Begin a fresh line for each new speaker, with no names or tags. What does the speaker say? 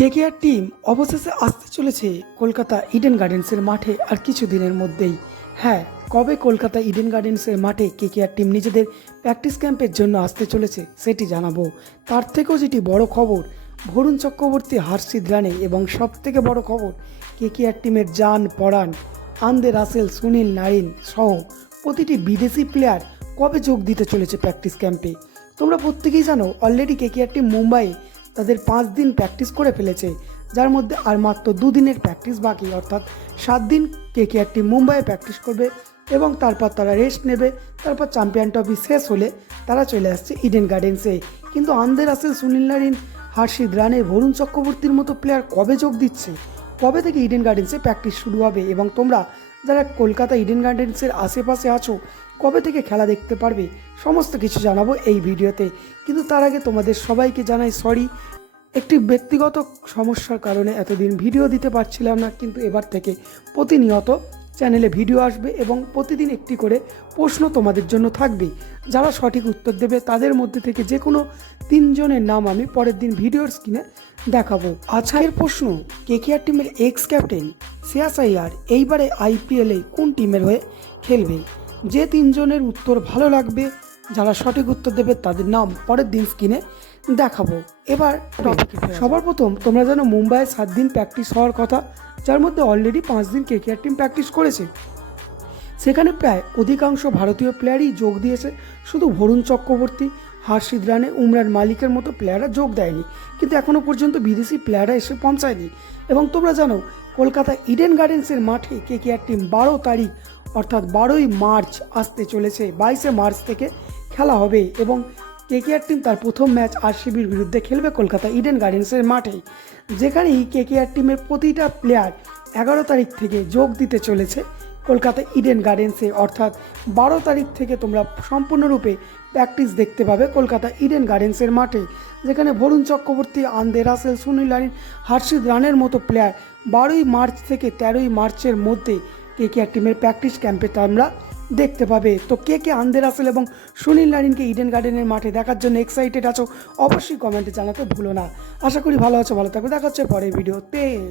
KKR team অবশেষে আসতে চলেছে কলকাতা ইডেন গার্ডেন্সের মাঠে আর কিছু দিনের মধ্যেই। হ্যাঁ কবে কলকাতা ইডেন গার্ডেন্সের মাঠে কেকেআর টিম নিজেদের প্র্যাকটিস ক্যাম্পের জন্য আসতে চলেছে সেটি জানাব। তার থেকেও যেটি বড় খবর ভরুণ চক্রবর্তী হার্ষিদ রানে এবং সব থেকে বড় খবর, কেকেআর টিমের জান পরাণ, আন্দে রাসেল, সুনীল নারিন সহ প্রতিটি বিদেশি প্লেয়ার কবে যোগ দিতে চলেছে প্র্যাকটিস ক্যাম্পে? তোমরা প্রত্যেকেই জানো, অলরেডি কেকেআর টিম মুম্বাইয়ে তাদের পাঁচ দিন প্র্যাকটিস করে ফেলেছে, যার মধ্যে আর মাত্র দুদিনের প্র্যাকটিস বাকি, অর্থাৎ সাত দিন কে কে একটি মুম্বাইয়ে প্র্যাকটিস করবে এবং তারপর তারা রেস্ট নেবে, তারপর চ্যাম্পিয়ন ট্রফি শেষ হলে তারা চলে আসছে ইডেন গার্ডেন্সে কিন্তু আন্দের আসেন সুনীল নারিন হার্ষিদ রানে ভরুণ চক্রবর্তীর মতো প্লেয়ার কবে যোগ দিচ্ছে? কবে থেকে ইডেন গার্ডেন্সে প্র্যাকটিস শুরু হবে এবং তোমরা যারা কলকাতা ইডেন গার্ডেন্সের আশেপাশে আছো, কবে থেকে খেলা দেখতে পারবে, সমস্ত কিছু জানাব এই ভিডিওতে। কিন্তু তার আগে তোমাদের সবাইকে জানাই সরি একটি ব্যক্তিগত সমস্যার কারণে এতদিন ভিডিও দিতে পারছিলাম না, কিন্তু এবার থেকে প্রতিনিয়ত চ্যানেলে ভিডিও আসবে এবং প্রতিদিন একটি করে প্রশ্ন তোমাদের জন্য থাকবে। যারা সঠিক উত্তর দেবে, তাদের মধ্যে থেকে যে কোনো তিনজনের নাম আমি পরের দিন ভিডিওর স্ক্রিনে দেখাবো। আজকের প্রশ্ন কেকেআর টিমের এক্স ক্যাপ্টেন সিয়াস আইয়ার এইবারে আইপিএলে কোন টিমের হয়ে খেলবে? যে তিনজনের উত্তর ভালো লাগবে, যারা সঠিক উত্তর দেবে, তাদের নাম পরের দিন স্ক্রিনে দেখাবো। এবার সবার প্রথম, তোমরা জানো মুম্বাইয়ে সাত দিন প্র্যাকটিস হওয়ার কথা। যার মধ্যে অলরেডি পাঁচ দিন কেকেআর টিম প্র্যাকটিস করেছে। সেখানে প্রায় অধিকাংশ ভারতীয় প্লেয়ারই যোগ দিয়েছে। শুধু ভরুণ চক্রবর্তী হার্ষিদ রানে উমরান মালিকের মতো প্লেয়াররা যোগ দেয়নি। কিন্তু এখনও পর্যন্ত বিদেশি প্লেয়াররা এসে পৌঁছায়নি। এবং তোমরা জানো, কলকাতা ইডেন গার্ডেন্সের মাঠে কেকেআর টিম বারো তারিখ, অর্থাৎ বারোই মার্চ আসতে চলেছে। বাইশে মার্চ থেকে খেলা হবে এবং কেকেআর টিম তার প্রথম ম্যাচ আরসিবির বিরুদ্ধে খেলবে কলকাতা ইডেন গার্ডেন্সের মাঠে, যেখানেই কেকেআর টিমের প্রতিটা প্লেয়ার এগারো তারিখ থেকে যোগ দিতে চলেছে কলকাতা ইডেন গার্ডেন্সে। অর্থাৎ বারো তারিখ থেকে তোমরা সম্পূর্ণরূপে প্র্যাকটিস দেখতে পাবে কলকাতা ইডেন গার্ডেন্সের মাঠে, যেখানে Varun Chakravarthy Andre Russell, Sunil Narine Harshit রানের মতো প্লেয়ার বারোই মার্চ থেকে তেরোই মার্চের মধ্যে কেকেআর টিমের প্র্যাকটিস ক্যাম্পে তোমরা দেখতে পাবে। তো কে কে আন্দের আসেল এবং সুনীল নারিনকে ইডেন গার্ডেনের মাঠে দেখার জন্য এক্সাইটেড আছো, অবশ্যই কমেন্টে জানাতে ভুলো না। আশা করি ভালো আছো, ভালো থাকবে দেখা হচ্ছে পরের ভিডিওতে।